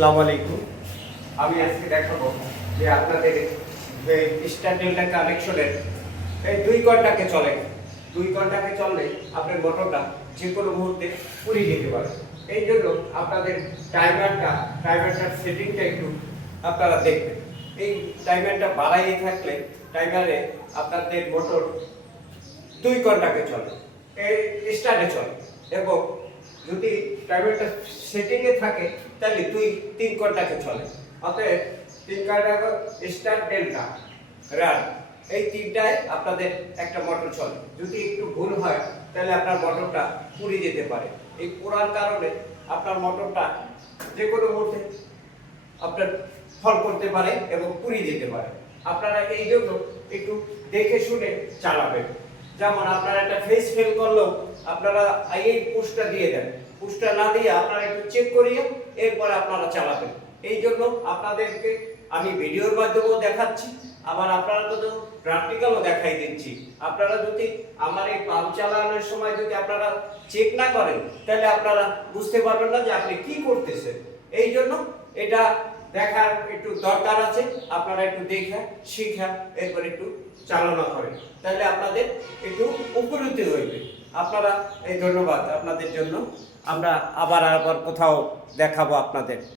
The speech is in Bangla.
আসসালামু আলাইকুম। আমি আজকে দেখাবো যে আপনাদের স্টার ডেল্টা কানেকশনের এই 2 ঘন্টাকে চলে। 2 ঘন্টাকে চললে আপনার মোটরটা যে কোনো মুহূর্তে পুড়ে যেতে পারে। এই জন্য আপনাদের টাইমারটার সেটিংটা একটু আপনারা দেখবেন। এই টাইমারটা বাড়াইয়ে থাকলে টাইমারে আপনাদের মোটর 2 ঘন্টাকে চলে, এই স্টার্টে চলে। এবং যদি টাইমারটা সেটিংয়ে থাকে তাহলে 2-3 ঘন্টাকে চলে। অতএব 3 ঘন্টা স্টার্ট ডেল্টা রান, এই তিনটায় আপনাদের একটা মোটর চলে। যদি একটু ভুল হয় তাহলে আপনার মোটরটা পুড়ে যেতে পারে। এই পোড়ার কারণে আপনার মোটরটা যে কোনো মুহূর্তে আপনার ফল করতে পারে এবং পুড়ে যেতে পারে। আপনারা এই জন্য একটু দেখে শুনে চালাবেন। যেমন আপনারা একটা ফেস ফেল করলেও আপনারা এই পুশটা দিয়ে দেন, পুশটা না দিয়ে আপনারা একটু চেক করিয়ে এরপরে আপনারা চালাবেন। এই জন্য আপনাদেরকে আমি ভিডিওর মাধ্যমেও দেখাচ্ছি, আবার আপনারা তো প্র্যাকটিক্যালও দেখাই দিচ্ছি। আপনারা যদি আমার এই পাম্প চালানোর সময় যদি আপনারা চেক না করেন তাহলে আপনারা বুঝতে পারবেন না যে আপনি কি করতেছেন। এই জন্য এটা দেখার একটু দরকার আছে। আপনারা একটু দেখে শিখা এরপর একটু চালনা করেন, তাহলে আপনাদের একটু উপকৃত হইবে। আপনারা এই ধন্যবাদ আপনাদের জন্য। আমরা আবার কোথাও দেখাবো আপনাদের।